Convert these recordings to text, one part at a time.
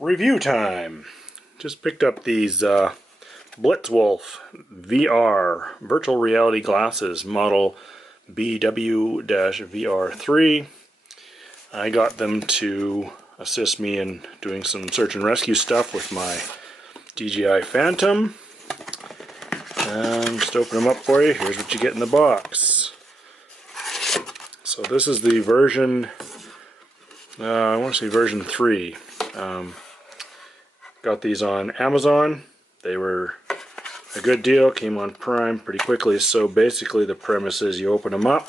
Review time. Just picked up these Blitzwolf VR virtual reality glasses, model BW-VR3. I got them to assist me in doing some search and rescue stuff with my DJI Phantom. Just open them up for you. Here's what you get in the box. So this is the version, I want to say version 3. Got these on Amazon. They were a good deal, came on Prime pretty quickly. So basically the premise is you open them up,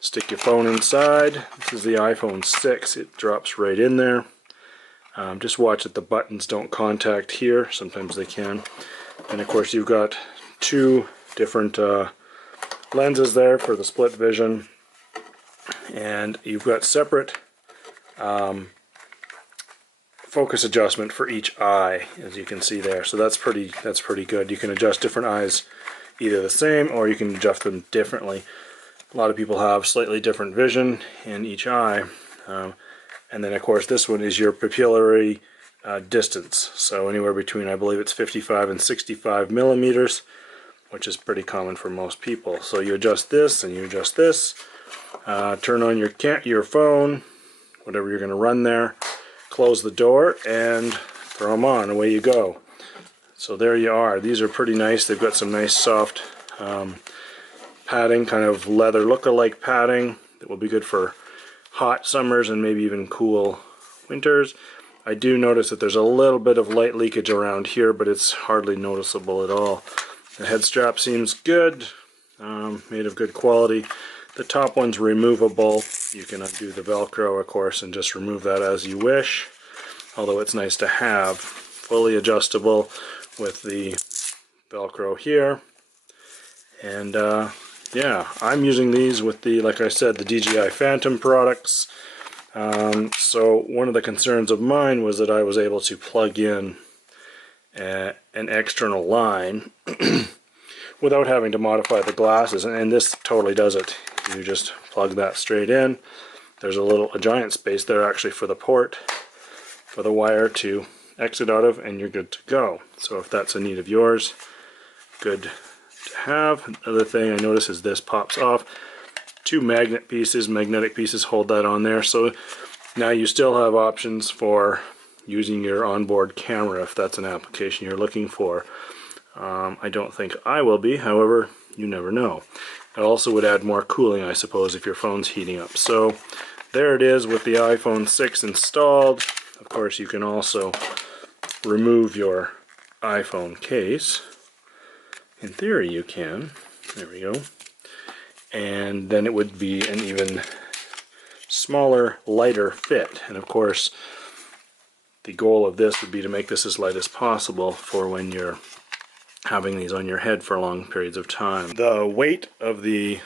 stick your phone inside. This is the iPhone 6, it drops right in there. Just watch that the buttons don't contact here, sometimes they can. And of course you've got two different lenses there for the split vision, and you've got separate focus adjustment for each eye, as you can see there. So that's pretty good. You can adjust different eyes either the same, or you can adjust them differently. A lot of people have slightly different vision in each eye. And then of course this one is your pupillary distance. So anywhere between, I believe it's 55 and 65 millimeters, which is pretty common for most people. So you adjust this and you adjust this. Turn on your phone, whatever you're going to run there. Close the door and throw them on. Away you go. So there you are. These are pretty nice. They've got some nice soft padding, kind of leather look-alike padding that will be good for hot summers and maybe even cool winters. I do notice that there's a little bit of light leakage around here, but it's hardly noticeable at all. The head strap seems good, made of good quality. The top one's removable. You can undo the Velcro, of course, and just remove that as you wish. Although it's nice to have. Fully adjustable with the Velcro here. And yeah, I'm using these with the, like I said, the DJI Phantom products. So one of the concerns of mine was that I was able to plug in an external line without having to modify the glasses, and this totally does it. You just plug that straight in. There's a giant space there actually for the port for the wire to exit out of, and you're good to go. So if that's a need of yours, good to have. Another thing I notice is this pops off. Two magnetic pieces hold that on there. So now you still have options for using your onboard camera if that's an application you're looking for. I don't think I will be, however, you never know. It also would add more cooling, I suppose, if your phone's heating up. So there it is with the iPhone 6 installed. Of course, you can also remove your iPhone case. In theory, you can. There we go. And then it would be an even smaller, lighter fit. And of course, the goal of this would be to make this as light as possible for when you're having these on your head for long periods of time. The weight of the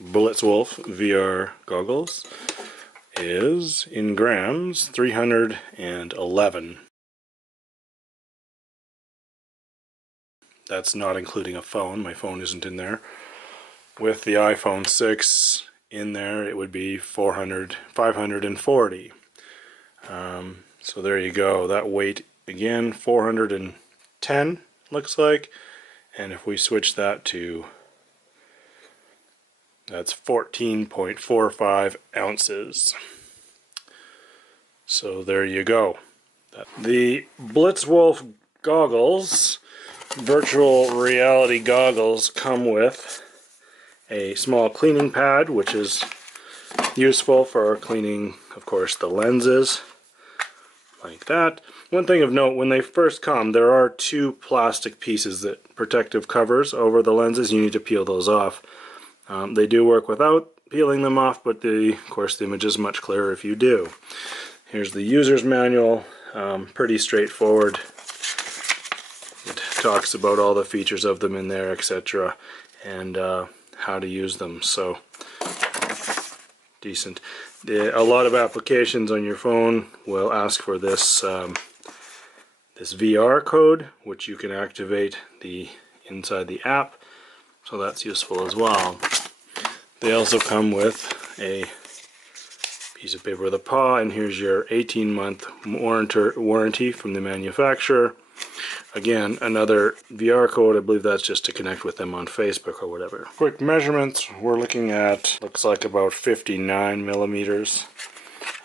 Blitzwolf VR goggles is, in grams, 311. That's not including a phone. My phone isn't in there. With the iPhone 6 in there, it would be 540. So there you go. That weight, again, 410. Looks like, and if we switch that to, that's 14.45 ounces. So there you go. The Blitzwolf goggles, virtual reality goggles, come with a small cleaning pad, which is useful for cleaning, of course, the lenses, like that. One thing of note, when they first come, there are two plastic pieces, that protective covers over the lenses. You need to peel those off. They do work without peeling them off, but of course the image is much clearer if you do. Here's the user's manual, pretty straightforward. It talks about all the features of them in there, etc., and how to use them. So decent. A lot of applications on your phone will ask for this this VR code, which you can activate inside the app, so that's useful as well. They also come with a piece of paper with a paw, and here's your 18-month warranty from the manufacturer. Again, another VR code. I believe that's just to connect with them on Facebook or whatever. Quick measurements, we're looking at, looks like about 59 millimeters.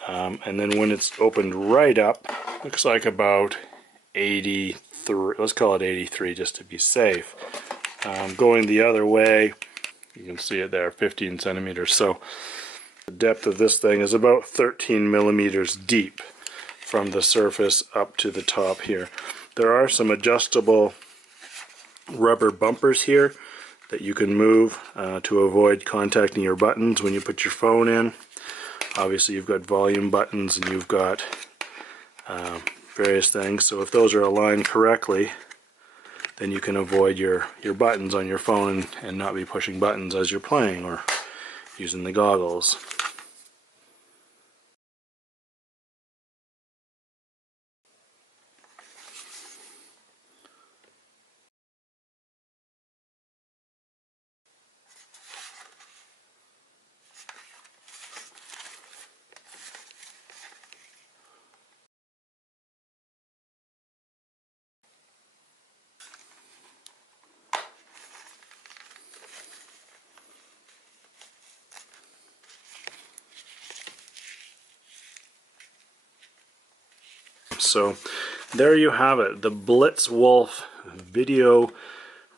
And then when it's opened right up, looks like about 83, let's call it 83 just to be safe. Going the other way, you can see it there, 15 centimeters. So the depth of this thing is about 13 millimeters deep from the surface up to the top here. There are some adjustable rubber bumpers here that you can move to avoid contacting your buttons when you put your phone in. Obviously you've got volume buttons and you've got various things, so if those are aligned correctly, then you can avoid your buttons on your phone and not be pushing buttons as you're playing or using the goggles. So there you have it, the Blitzwolf video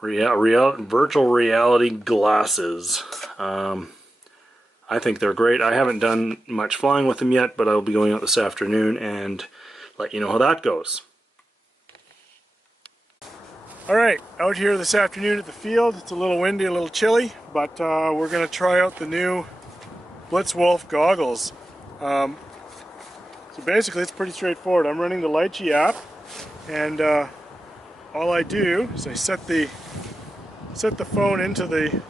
virtual reality glasses. I think they're great. I haven't done much flying with them yet, but I'll be going out this afternoon and let you know how that goes. Alright, out here this afternoon at the field. It's a little windy, a little chilly, but we're going to try out the new Blitzwolf goggles. So basically it's pretty straightforward. I'm running the Lychee app, and all I do is I set the phone into the,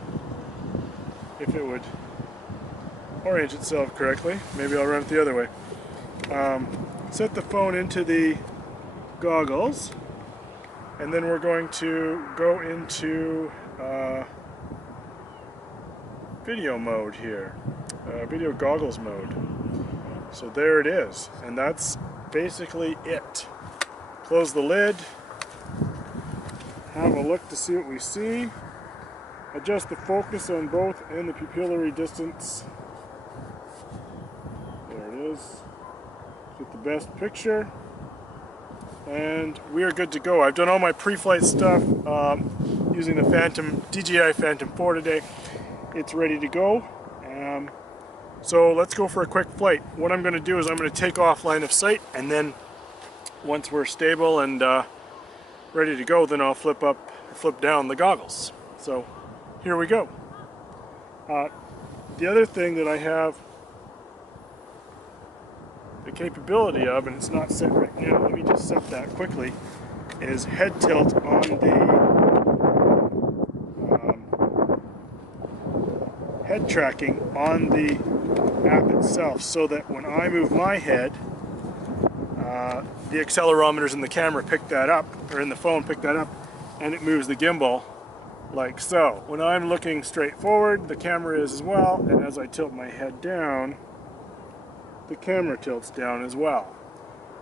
if it would orient itself correctly, maybe I'll run it the other way. Set the phone into the goggles, and then we're going to go into video mode here, video goggles mode. So there it is, and that's basically it. Close the lid, have a look to see what we see, adjust the focus on both and the pupillary distance. There it is. Get the best picture, and we are good to go. I've done all my pre-flight stuff using the DJI Phantom 4 today. It's ready to go. So let's go for a quick flight. What I'm going to do is I'm going to take off line of sight, and then once we're stable and ready to go, then I'll flip down the goggles. So here we go. The other thing that I have the capability of, and it's not set right now, let me just set that quickly, is head tilt on the head tracking on the app itself, so that when I move my head, the accelerometers in the camera pick that up, or in the phone pick that up, and it moves the gimbal like so. When I'm looking straight forward, the camera is as well, and as I tilt my head down, the camera tilts down as well.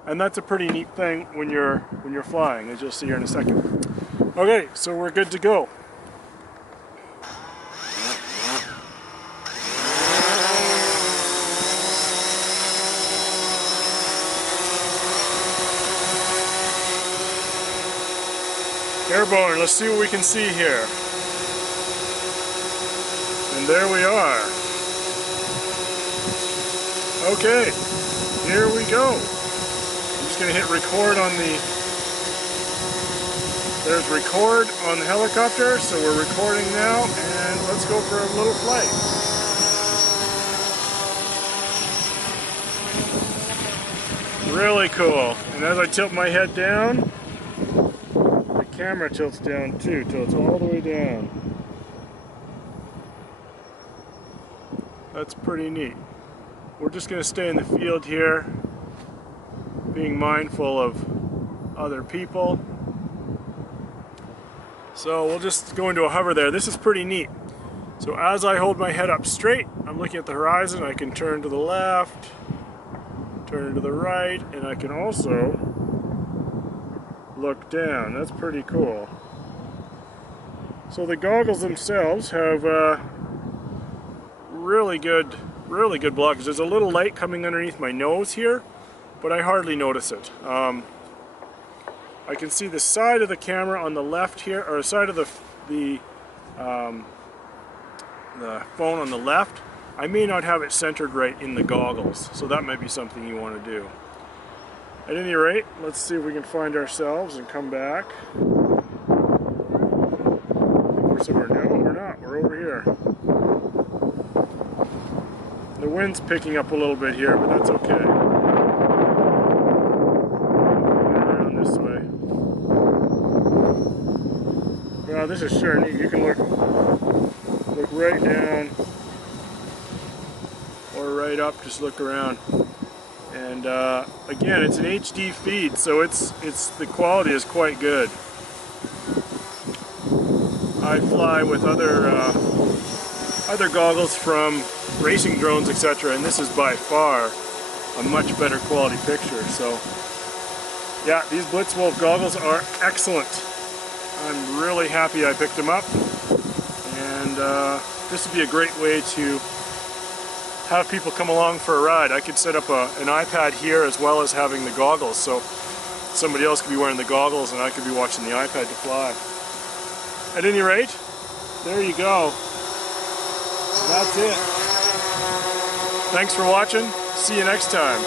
And that's a pretty neat thing when you're flying, as you'll see here in a second. Okay, so we're good to go. Airborne, let's see what we can see here. And there we are. Okay, here we go. I'm just going to hit record on there's record on the helicopter, so we're recording now, and let's go for a little flight. Really cool. And as I tilt my head down, camera tilts down too, tilts all the way down. That's pretty neat. We're just going to stay in the field here, being mindful of other people. So we'll just go into a hover there. This is pretty neat. So as I hold my head up straight, I'm looking at the horizon. I can turn to the left, turn to the right, and I can also look down. That's pretty cool. So the goggles themselves have really good blockers. There's a little light coming underneath my nose here, but I hardly notice it. I can see the side of the camera on the left here, or the side of the phone on the left. I may not have it centered right in the goggles, so that might be something you want to do. At any rate, let's see if we can find ourselves and come back. We're somewhere. No, we're not. We're over here. The wind's picking up a little bit here, but that's okay. Around this way. Wow, this is sure neat. You can look right down or right up. Just look around. And again, it's an HD feed, so the quality is quite good. I fly with other goggles from racing drones, etc., and this is by far a much better quality picture. So yeah, these Blitzwolf goggles are excellent. I'm really happy I picked them up, and this would be a great way to have people come along for a ride. I could set up an iPad here as well as having the goggles, so somebody else could be wearing the goggles and I could be watching the iPad to fly. At any rate, there you go. That's it. Thanks for watching. See you next time.